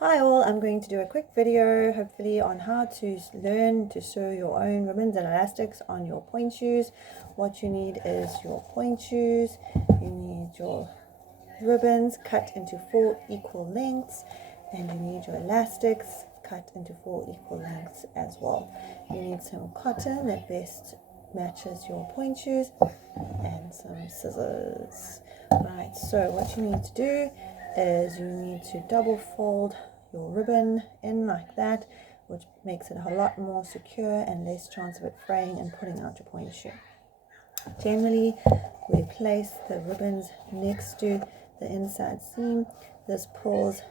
Hi all, I'm going to do a quick video hopefully on how to learn to sew your own ribbons and elastics on your point shoes. What you need is your point shoes, you need your ribbons cut into 4 equal lengths, and you need your elastics cut into 4 equal lengths as well. You need some cotton that best matches your point shoes and some scissors. Right, so what you need to do is you need to double fold your ribbon in like that, which makes it a lot more secure and less chance of it fraying and pulling out your point shoe. Generally, we place the ribbons next to the inside seam. This pulls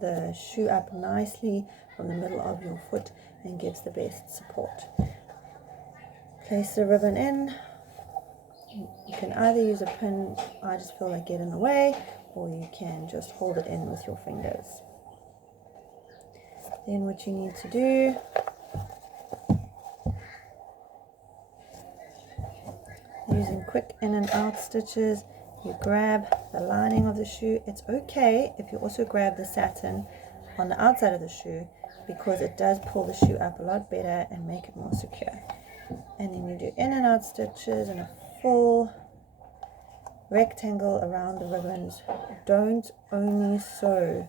the shoe up nicely from the middle of your foot and gives the best support. Place the ribbon in. You can either use a pin, I just feel like get in the way, or you can just hold it in with your fingers. Then what you need to do using quick in and out stitches, you grab the lining of the shoe. It's okay if you also grab the satin on the outside of the shoe, because it does pull the shoe up a lot better and make it more secure. And then you do in and out stitches and a full rectangle around the ribbons. Don't only sew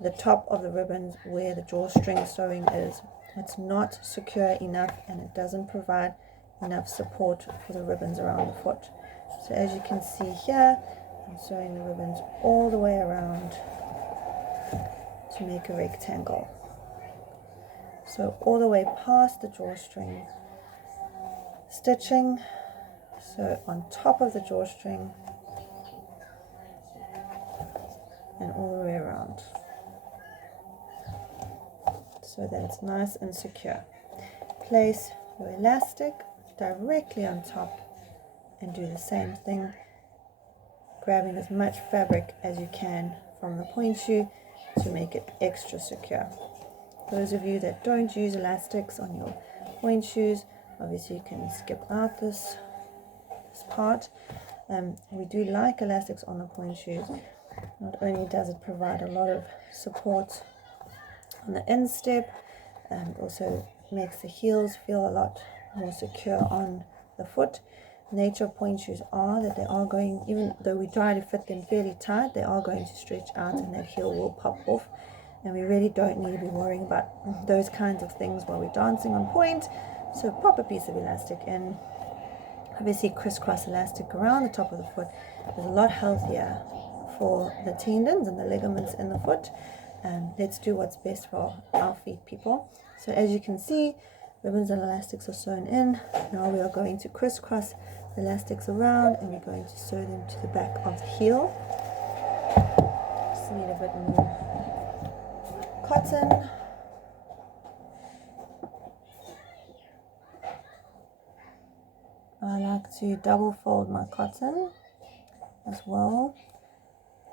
the top of the ribbons where the drawstring sewing is. It's not secure enough and it doesn't provide enough support for the ribbons around the foot. So as you can see here, I'm sewing the ribbons all the way around to make a rectangle. So all the way past the drawstring, stitching, so on top of the drawstring and all the way around, so that it's nice and secure. Place your elastic directly on top and do the same thing, grabbing as much fabric as you can from the point shoe to make it extra secure. Those of you that don't use elastics on your point shoes, obviously you can skip out this part. We do like elastics on the point shoes. Not only does it provide a lot of support on the instep, and also makes the heels feel a lot more secure on the foot. Nature of point shoes are that they are going, even though we try to fit them fairly tight, they are going to stretch out and that heel will pop off, and we really don't need to be worrying about those kinds of things while we're dancing on point. So pop a piece of elastic in. Obviously crisscross elastic around the top of the foot is a lot healthier for the tendons and the ligaments in the foot. Let's do what's best for our feet, people. So as you can see, ribbons and elastics are sewn in. Now we are going to crisscross the elastics around and we're going to sew them to the back of the heel. Just need a bit more cotton. I like to double fold my cotton as well.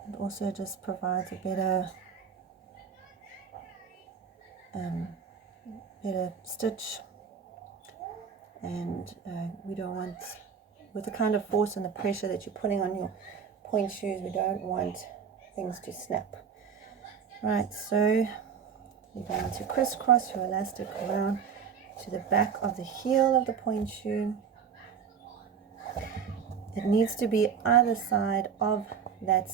It also just provides a better stitch, and we don't want, with the kind of force and the pressure that you're putting on your point shoes, we don't want things to snap. Right, so you're going to crisscross your elastic around to the back of the heel of the point shoe. It needs to be either side of that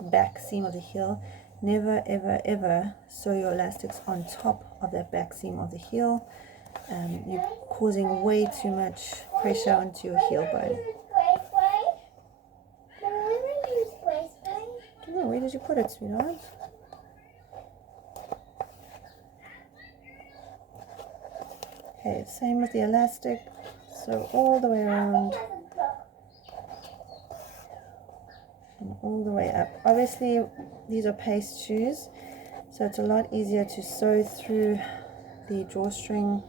back seam of the heel. Never ever ever sew your elastics on top of that back seam of the heel. You're causing way too much pressure onto your heel bone. Oh, where did you put it, sweetheart? Okay, same with the elastic. So all the way around and all the way up. Obviously these are paste shoes, so it's a lot easier to sew through the drawstring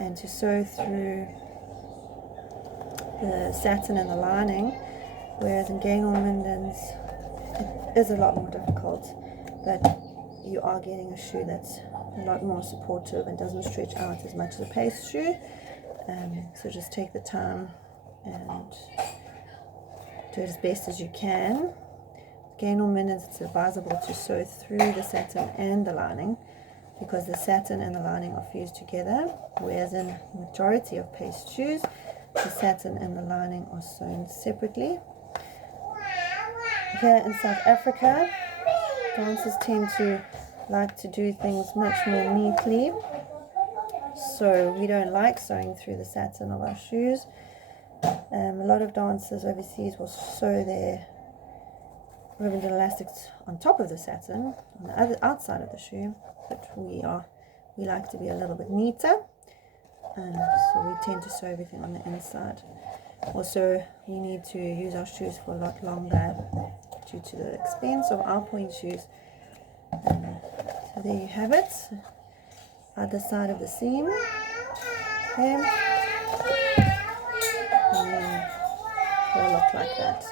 and to sew through the satin and the lining, whereas in Gaynor Mindens it is a lot more difficult, but you are getting a shoe that's a lot more supportive and doesn't stretch out as much as a paste shoe. So just take the time and do it as best as you can. Gaynor Mindens, it's advisable to sew through the satin and the lining, because the satin and the lining are fused together, whereas in the majority of paste shoes, the satin and the lining are sewn separately. Here in South Africa, dancers tend to like to do things much more neatly, so we don't like sewing through the satin of our shoes. A lot of dancers overseas will sew their ribbons and elastics on top of the satin on the other outside of the shoe, but we like to be a little bit neater, so we tend to sew everything on the inside. Also, we need to use our shoes for a lot longer due to the expense of our point shoes. So there you have it, other side of the seam. Okay, and then it'll look like that.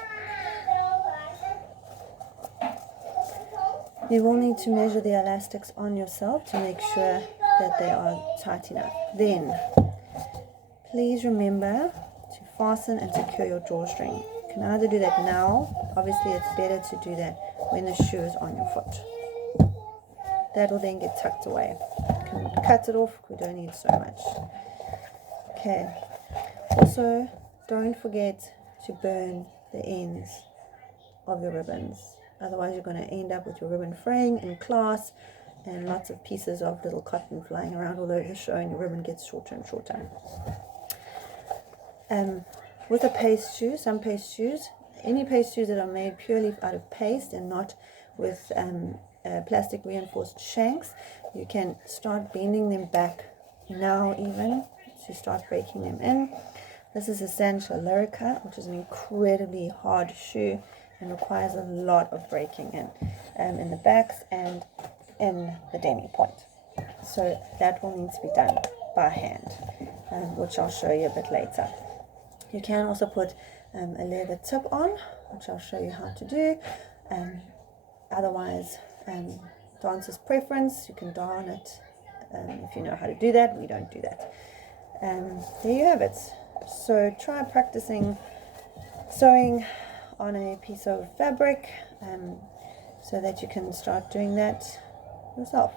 You will need to measure the elastics on yourself to make sure that they are tight enough. Then, please remember to fasten and secure your drawstring. You can either do that now, obviously it's better to do that when the shoe is on your foot. That will then get tucked away. You can cut it off, we don't need so much. Okay, also don't forget to burn the ends of your ribbons. Otherwise you're going to end up with your ribbon fraying in class and lots of pieces of little cotton flying around all over the show, and your ribbon gets shorter and shorter. With a paste shoe, some paste shoes, any paste shoes that are made purely out of paste and not with plastic reinforced shanks, you can start bending them back now even to start breaking them in. This is a Sancha Lyrica, which is an incredibly hard shoe and requires a lot of breaking in the backs and in the demi point. So that will need to be done by hand, which I'll show you a bit later. You can also put a leather tip on, which I'll show you how to do. Otherwise, dancer's preference, you can darn it if you know how to do that. We don't do that. There you have it. So try practicing sewing on a piece of fabric so that you can start doing that yourself.